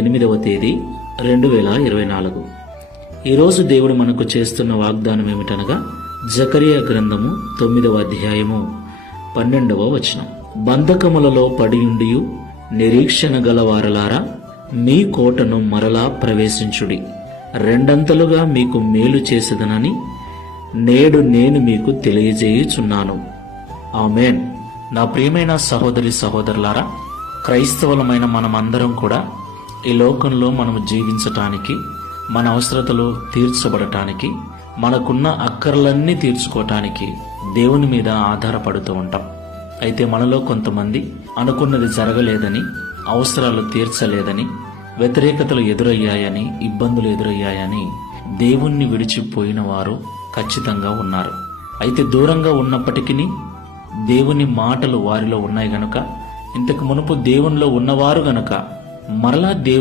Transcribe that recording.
8వ తేదీ 2024. ఈరోజు దేవుడు మనకు చేస్తున్న వాగ్దానం ఏమిటనగా జకరియా గ్రంథము 9వ అధ్యాయము 12వ వచనం. బంధకములలో పడియుండియు నిరీక్షణ గల వారలారా, మీ కోటను మరలా ప్రవేశించుడి. రెండంతలుగా మీకు మేలు చేసేదనని నేడు నేను మీకు తెలియజేయుచున్నాను. ఆమేన్. నా ప్రియమైన సహోదరి సహోదరులారా, క్రైస్తవులమైన మనమందరం కూడా ఈ లోకంలో మనం జీవించటానికి, మన అవసరతలు తీర్చబడటానికి, మనకున్న అక్కర్లన్నీ తీర్చుకోవటానికి దేవుని మీద ఆధారపడుతూ ఉంటాం. అయితే మనలో కొంతమంది అనుకున్నది జరగలేదని, అవసరాలు తీర్చలేదని, వ్యతిరేకతలు ఎదురయ్యాయని, ఇబ్బందులు ఎదురయ్యాయని దేవుణ్ణి విడిచిపోయిన వారు ఖచ్చితంగా ఉన్నారు. అయితే దూరంగా ఉన్నప్పటికీ దేవుని మాటలు వారిలో ఉన్నాయి గనుక, ఇంతకు మునుపు దేవునిలో ఉన్నవారు గనుక మరలా దేవుని